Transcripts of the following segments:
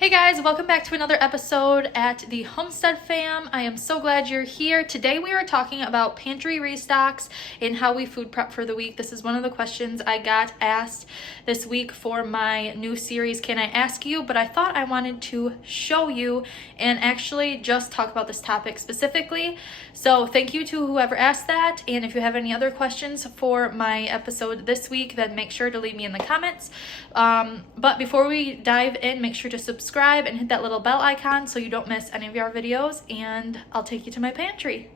Hey guys, welcome back to another episode at the Homestead Fam. I am so glad you're here. Today we are talking about pantry restocks and how we food prep for the week. This is one of the questions I got asked this week for my new series, Can I Ask You? But I thought I wanted to show you and actually just talk about this topic specifically. So thank you to whoever asked that. And if you have any other questions for my episode this week, then make sure to leave me in the comments. But before we dive in, make sure to subscribe and hit that little bell icon so you don't miss any of our videos, and I'll take you to my pantry.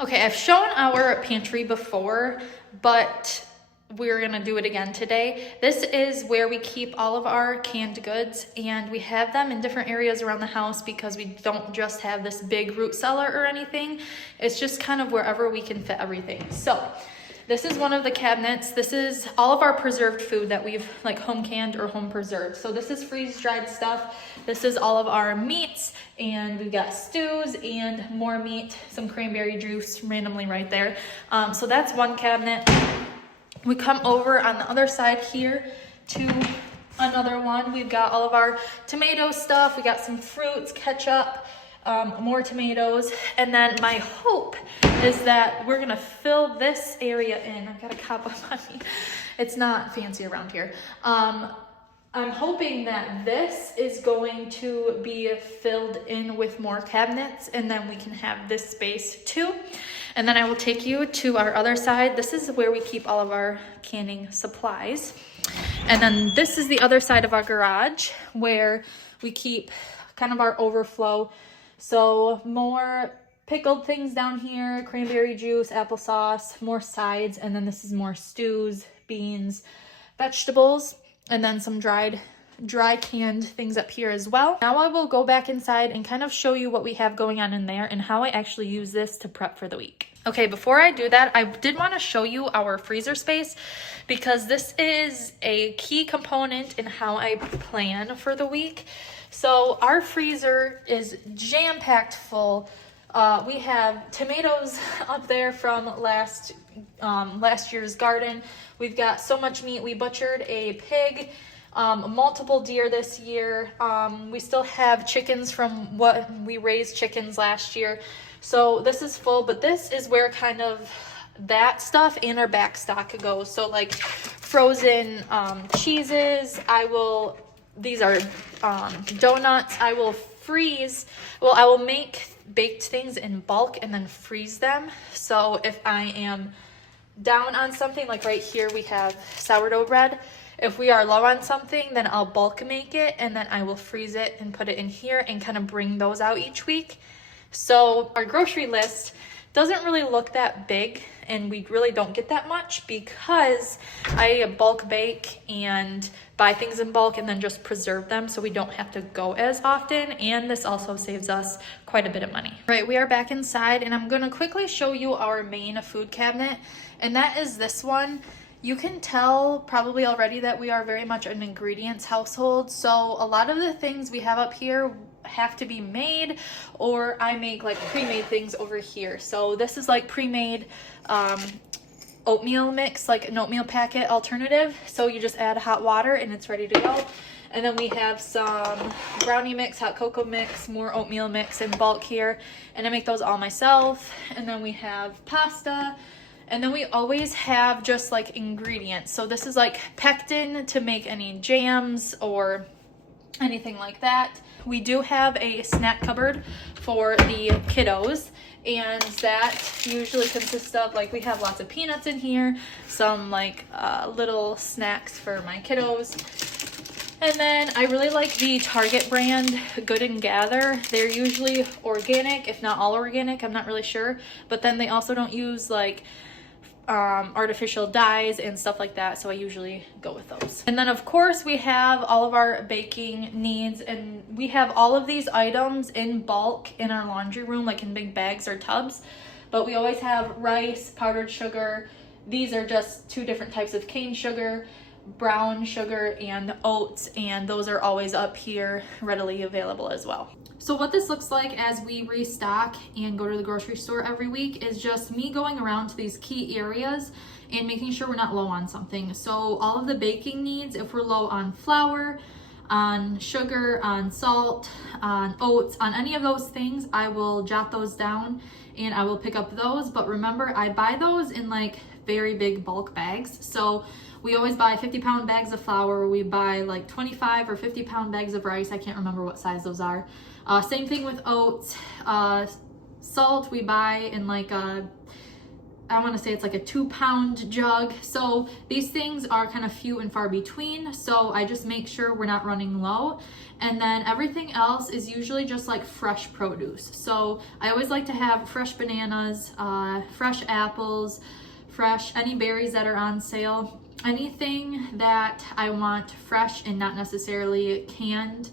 Okay, I've shown our pantry before, but we're gonna do it again today. This is where we keep all of our canned goods, and we have them in different areas around the house because we don't just have this big root cellar or anything. It's just kind of wherever we can fit everything. So this is one of the cabinets. This is all of our preserved food that we've like home canned or home preserved. So this is freeze dried stuff. This is all of our meats, and we've got stews and more meat, some cranberry juice randomly right there. So that's one cabinet. We come over on the other side here to another one. We've got all of our tomato stuff. We got some fruits, ketchup, more tomatoes. And then my hope is that we're gonna fill this area in. I've got a cup on me. It's not fancy around here. I'm hoping that this is going to be filled in with more cabinets, and then we can have this space too. And then I will take you to our other side. This is where we keep all of our canning supplies. And then this is the other side of our garage where we keep kind of our overflow. So more pickled things down here, cranberry juice, applesauce, more sides. And then this is more stews, beans, vegetables, and then some dry canned things up here as well. Now I will go back inside and kind of show you what we have going on in there and how I actually use this to prep for the week. Okay, before I do that, I did want to show you our freezer space because this is a key component in how I plan for the week. So our freezer is jam-packed full. We have tomatoes up there from last year's garden. We've got so much meat. We butchered a pig, multiple deer this year. We still have chickens from what we raised chickens last year. So this is full, but this is where kind of that stuff and our back stock goes. So like frozen cheeses, these are donuts. I will make baked things in bulk and then freeze them. So if I am down on something, like right here we have sourdough bread. If we are low on something, then I'll bulk make it and then I will freeze it and put it in here and kind of bring those out each week. So our grocery list doesn't really look that big, and we really don't get that much because I bulk bake and buy things in bulk and then just preserve them so we don't have to go as often, and this also saves us quite a bit of money. Right, we are back inside, and I'm gonna quickly show you our main food cabinet, and that is this one. You can tell probably already that we are very much an ingredients household, so a lot of the things we have up here have to be made, or I make like pre-made things over here. So this is like pre-made oatmeal mix, like an oatmeal packet alternative. So you just add hot water and it's ready to go. And then we have some brownie mix, hot cocoa mix, more oatmeal mix in bulk here, and I make those all myself. And then we have pasta, and then we always have just like ingredients. So this is like pectin to make any jams or anything like that. We do have a snack cupboard for the kiddos, and that usually consists of, like, we have lots of peanuts in here, some like little snacks for my kiddos. And then I really like the Target brand Good and Gather. They're usually organic, if not all organic, I'm not really sure, but then they also don't use like artificial dyes and stuff like that, so I usually go with those. And then of course we have all of our baking needs, and we have all of these items in bulk in our laundry room, like in big bags or tubs, but we always have rice, powdered sugar. These are just two different types of cane sugar. brown sugar and oats, and those are always up here readily available as well. So what this looks like as we restock and go to the grocery store every week is just me going around to these key areas and making sure we're not low on something. So all of the baking needs, if we're low on flour, on sugar, on salt, on oats, on any of those things, I will jot those down and I will pick up those. But remember, I buy those in like very big bulk bags. So we always buy 50-pound bags of flour. We buy like 25 or 50-pound bags of rice. I can't remember what size those are. Same thing with oats. Salt we buy in like I want to say it's like a 2-pound jug. So these things are kind of few and far between. So I just make sure we're not running low. And then everything else is usually just like fresh produce. So I always like to have fresh bananas, fresh apples, fresh, any berries that are on sale. Anything that I want fresh and not necessarily canned,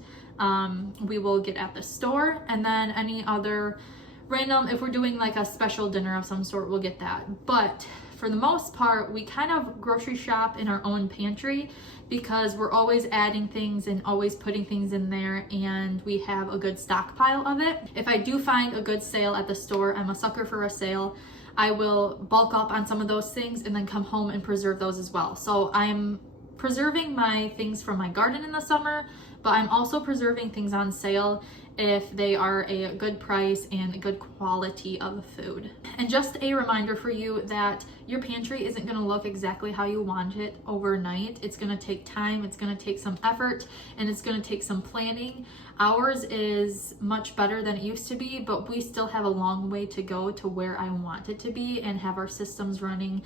we will get at the store. And then any other random, if we're doing like a special dinner of some sort, we'll get that. But for the most part, we kind of grocery shop in our own pantry because we're always adding things and always putting things in there, and we have a good stockpile of it. If I do find a good sale at the store, I'm a sucker for a sale, I will bulk up on some of those things and then come home and preserve those as well. So I'm preserving my things from my garden in the summer, but I'm also preserving things on sale if they are a good price and a good quality of food. And just a reminder for you that your pantry isn't going to look exactly how you want it overnight. It's going to take time, it's going to take some effort, and it's going to take some planning. Ours is much better than it used to be, but we still have a long way to go to where I want it to be and have our systems running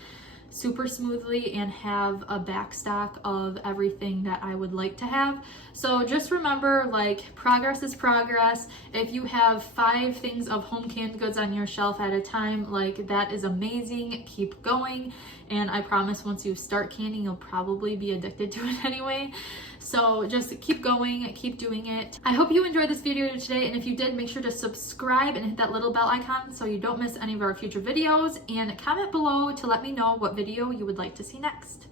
super smoothly and have a backstock of everything that I would like to have. So just remember, like, progress is progress. If you have 5 things of home canned goods on your shelf at a time, like, that is amazing. Keep going. And I promise once you start canning, you'll probably be addicted to it anyway. So just keep going, keep doing it. I hope you enjoyed this video today, and if you did, make sure to subscribe and hit that little bell icon so you don't miss any of our future videos, and comment below to let me know what video you would like to see next.